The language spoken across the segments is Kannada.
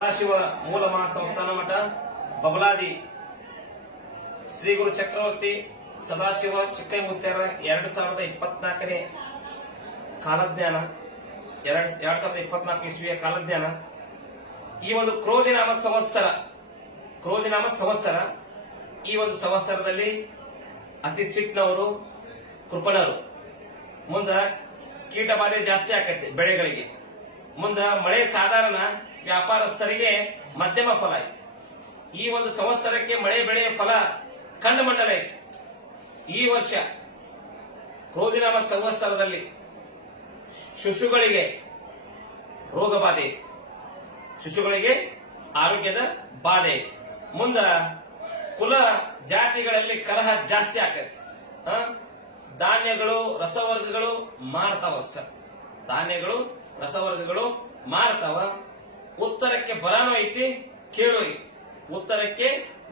ಸದಾಶಿವ ಮೂಲ ಮಹಾಸಂಸ್ಥಾನ ಮಠ ಬಬಲಾದಿ ಶ್ರೀ ಗುರು ಚಕ್ರವರ್ತಿ ಸದಾಶಿವ ಚಿಕ್ಕೈಮುತ್ಯಾರ 2024ನೇ ಕಾಲಜ್ಞಾನ 2024 ಇಸ್ವಿಯ ಕಾಲಜ್ಞಾನ. ಈ ಒಂದು ಕ್ರೋಧಿನಾಮ ಸಂವತ್ಸರ ಈ ಒಂದು ಸಂವತ್ಸರದಲ್ಲಿ ಅತಿ ಸಿಟ್ನವರು ಕೃಪಣರು ಮುಂದ ಕೀಟಬಾಧೆ ಜಾಸ್ತಿ ಆಕೈತಿ ಬೆಳೆಗಳಿಗೆ. ಮುಂದ ಮಳೆ ಸಾಧಾರಣ, ವ್ಯಾಪಾರಸ್ಥರಿಗೆ ಮಧ್ಯಮ ಫಲ ಐತಿ. ಈ ಒಂದು ಸಂವತ್ಸರಕ್ಕೆ ಮಳೆ ಬೆಳೆಯ ಫಲ ಖಂಡಮಂಡಲ ಐತಿ. ಈ ವರ್ಷ ಕ್ರೋಧಿನಾಮ ಸಂವತ್ಸರದಲ್ಲಿ ಶಿಶುಗಳಿಗೆ ರೋಗ ಬಾಧೆ ಐತಿ, ಶಿಶುಗಳಿಗೆ ಆರೋಗ್ಯದ ಬಾಧೆ ಐತಿ. ಮುಂದ ಕುಲ ಜಾತಿಗಳಲ್ಲಿ ಕಲಹ ಜಾಸ್ತಿ ಆಕೈತಿ. ಧಾನ್ಯಗಳು ರಸವರ್ಗಗಳು ಮಾರ್ತಾವಷ್ಟ, ಧಾನ್ಯಗಳು ರಸವರ್ಗಗಳು ಮಾರ್ತಾವ. ಉತ್ತರಕ್ಕೆ ಬರಾನು ಐತಿ, ಕೇಳು ಐತಿ, ಉತ್ತರಕ್ಕೆ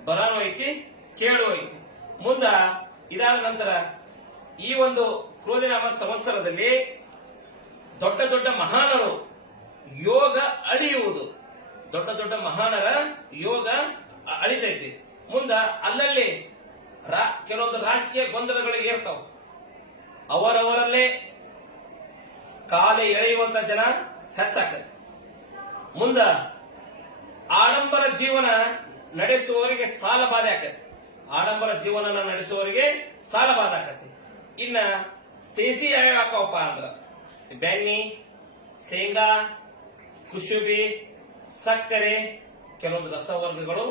ಬರಾನು ಐತಿ, ಕೇಳು ಐತಿ. ಮುಂದ ಇದಾದ ನಂತರ ಈ ಒಂದು ಕ್ರೋಧಿನಾಮ ಸಂವತ್ಸರದಲ್ಲಿ ದೊಡ್ಡ ದೊಡ್ಡ ಮಹಾನರು ಯೋಗ ಅಳಿಯುವುದು, ದೊಡ್ಡ ದೊಡ್ಡ ಮಹಾನರ ಯೋಗ ಅಳಿತೈತಿ. ಮುಂದ ಅಲ್ಲಲ್ಲಿ ಕೆಲವೊಂದು ರಾಜಕೀಯ ಗೊಂದಲಗಳಿಗೆ ಇರ್ತಾವ, ಅವರವರಲ್ಲೇ ಕಾಲೆ ಎಳೆಯುವಂತ ಜನ ಹೆಚ್ಚಾಕತಿ. ಮುಂದ ಆಡಂಬರ ಜೀವನ ನಡೆಸುವವರಿಗೆ ಸಾಲ ಬಾಧೆ ಆಕತಿ, ಆಡಂಬರ ಜೀವನ ನಡೆಸುವವರಿಗೆ ಸಾಲ ಬಾಧೆ ಆಕತಿ. ಇನ್ನ ತೇಜಿ ಯಾವ್ಯಾವ ಹಾಕವಪ್ಪ ಅಂದ್ರ ಬೆಣ್ಣಿ, ಶೇಂಗಾ, ಕುಶುಬಿ, ಸಕ್ಕರೆ, ಕೆಲವೊಂದು ರಸವರ್ಗಗಳು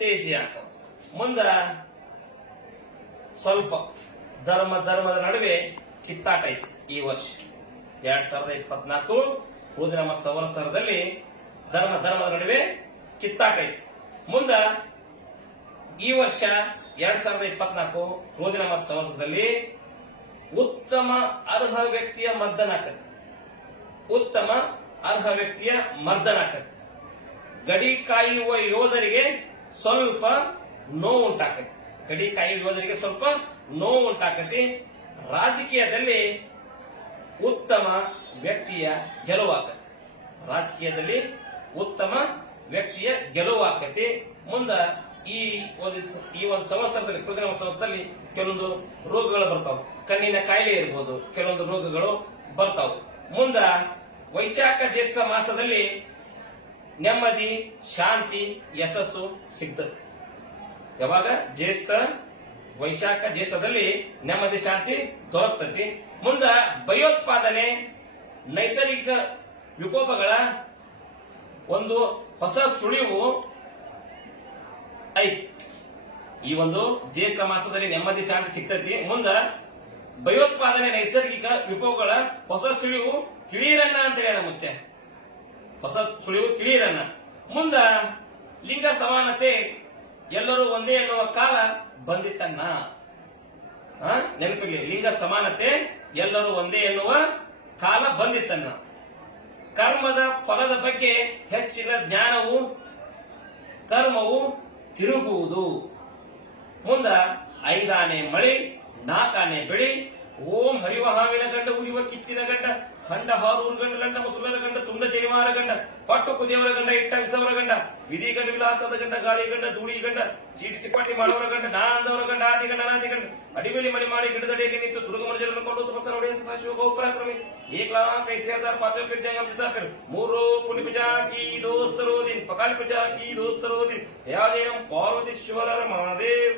ತೇಜಿ ಹಾಕವ. ಮುಂದ ಸ್ವಲ್ಪ ಧರ್ಮದ ನಡುವೆ ಕಿತ್ತಾಟ ಐತಿ. ಈ ವರ್ಷ 2024 ಕ್ರೋಧಿನಾಮ ಸಂವತ್ಸರದಲ್ಲಿ ಧರ್ಮದ ನಡುವೆ ಕಿತ್ತಾಟ ಐತಿ. ಮುಂದ ಈ ವರ್ಷ 2024 ಕ್ರೋಧಿನಾಮ ಸಂವತ್ಸರದಲ್ಲಿ ಉತ್ತಮ ಅರ್ಹ ವ್ಯಕ್ತಿಯ ಮರ್ದನ ಆಕತಿ, ಉತ್ತಮ ಅರ್ಹ ವ್ಯಕ್ತಿಯ ಮರ್ದನ ಆಕತಿ. ಗಡಿ ಕಾಯುವ ಯೋಧರಿಗೆ ಸ್ವಲ್ಪ ನೋವು ಉಂಟಾಕತಿ, ಗಡಿ ಕಾಯುವ ಯೋಧರಿಗೆ ಸ್ವಲ್ಪ ನೋವು ಉಂಟಾಕತಿ. ರಾಜಕೀಯದಲ್ಲಿ ಉತ್ತಮ ವ್ಯಕ್ತಿಯ ಗೆಲುವಾಕತಿ, ರಾಜಕೀಯದಲ್ಲಿ ಉತ್ತಮ ವ್ಯಕ್ತಿಯ ಗೆಲುವಾಕತಿ. ಮುಂದ ಈ ಒಂದು ಸಂವತ್ಸರದಲ್ಲಿ ಕ್ರೋಧಿನಾಮ ಸಂವತ್ಸರದಲ್ಲಿ ಕೆಲವೊಂದು ರೋಗಗಳು ಬರ್ತಾವ, ಕಣ್ಣಿನ ಕಾಯಿಲೆ ಇರಬಹುದು, ಕೆಲವೊಂದು ರೋಗಗಳು ಬರ್ತಾವ. ಮುಂದ ವೈಶಾಖ ಜ್ಯೇಷ್ಠ ಮಾಸದಲ್ಲಿ ನೆಮ್ಮದಿ, ಶಾಂತಿ, ಯಶಸ್ಸು ಸಿಗ್ತದೆ. ಯಾವಾಗ ವೈಶಾಖ ಜ್ಯೇಷ್ಠದಲ್ಲಿ ನೆಮ್ಮದಿ ಶಾಂತಿ ದೊರಕ್ತತಿ. ಮುಂದ ಭಯೋತ್ಪಾದನೆ, ನೈಸರ್ಗಿಕ ವಿಕೋಪಗಳ ಒಂದು ಹೊಸ ಸುಳಿವು ಐತಿ. ಈ ಒಂದು ಜ್ಯೇಷ್ಠ ಮಾಸದಲ್ಲಿ ನೆಮ್ಮದಿ ಶಾಂತಿ ಸಿಗ್ತತಿ. ಮುಂದ ಭಯೋತ್ಪಾದನೆ, ನೈಸರ್ಗಿಕ ವಿಕೋಪಗಳ ಹೊಸ ಸುಳಿವು ತಿಳಿಯಿರನ್ನ ಅಂತ ಹೇಳ, ಮತ್ತೆ ಹೊಸ ಸುಳಿವು ತಿಳಿಯಿರನ್ನ. ಮುಂದ ಲಿಂಗ ಸಮಾನತೆ, ಎಲ್ಲರೂ ಒಂದೇ ಎನ್ನುವ ಕಾಲ ಬಂದಿತನ್ನ. ನೆನಪಿರ್ಲಿ, ಲಿಂಗ ಸಮಾನತೆ, ಎಲ್ಲರೂ ಒಂದೇ ಎನ್ನುವ ಕಾಲ ಬಂದಿತನ್ನ. ಕರ್ಮದ ಫಲದ ಬಗ್ಗೆ ಹೆಚ್ಚಿನ ಜ್ಞಾನವು ಕರ್ಮವು ತಿರುಗುವುದು. ಮುಂದ 5 ಆನೆ ಮಳಿ, 4 ಆನೆ ಬೆಳಿ, ಓಂ ಹರಿವ ಹಾವಿನ ಗಂಡ, ಉರಿವ ಕಿಚ್ಚಿನ ಗಂಡ, ಖಂಡ ಹಾರೂರು ಗಂಡ, ಲಂಡ ಮುಸುಲರ ಗಂಡ, ತುಂಡ ಜನಿವಾರ ಗಂಡ, ಪಟ್ಟು ಕುದಿಯವರ ಗಂಡ, ಇಟ್ಟ ವಿಸವರ ಗಂಡ, ವಿಧಿ ಗಂಡ, ವಿಲಾಸದ ಗಂಡ, ಗಾಳಿ ಗಂಡ, ಧೂಳಿ ಗಂಡ, ಚೀಟಿ ಚಿಪಾಟಿ ಮಾಡುವರ ಗಂಡ, ನಾಂದವರ ಗಂಡ, ಆದಿ ಗಂಡ, ಅನಾದಿ ಗಂಡ, ಅಡಿಬೇಲಿ ಮಳಿ ಮಾಡಿ ಗಿಡದಡಿಯಲ್ಲಿ ನಿಂತು ದುರ್ಗಮನ ಜನರನ್ನು ಕೊಂಡು ಬರ್ತಾನೆ ಒಡೆಯ ಸದಾಶಿವ ಬಹುಪರಾಕ್ರಮಿ ಏಕಲಾ ಕೈಸೇದಾರ ಪಾತ್ರ ಪಿಜ್ಜಂಗಂ ಜಿತಾಕರ್ ಮೂರು ಪುಣಿ ಪಿಜಾಕಿ ದೋಸ್ತರೋದಿನ್ ಪಕಾಲಿ ಪಿಜಾಕಿ ದೋಸ್ತರೋದಿನ್ ಯಾಜೇನಂ ಪಾರ್ವತೀಶ್ವರರ ಮಹಾದೇವ್.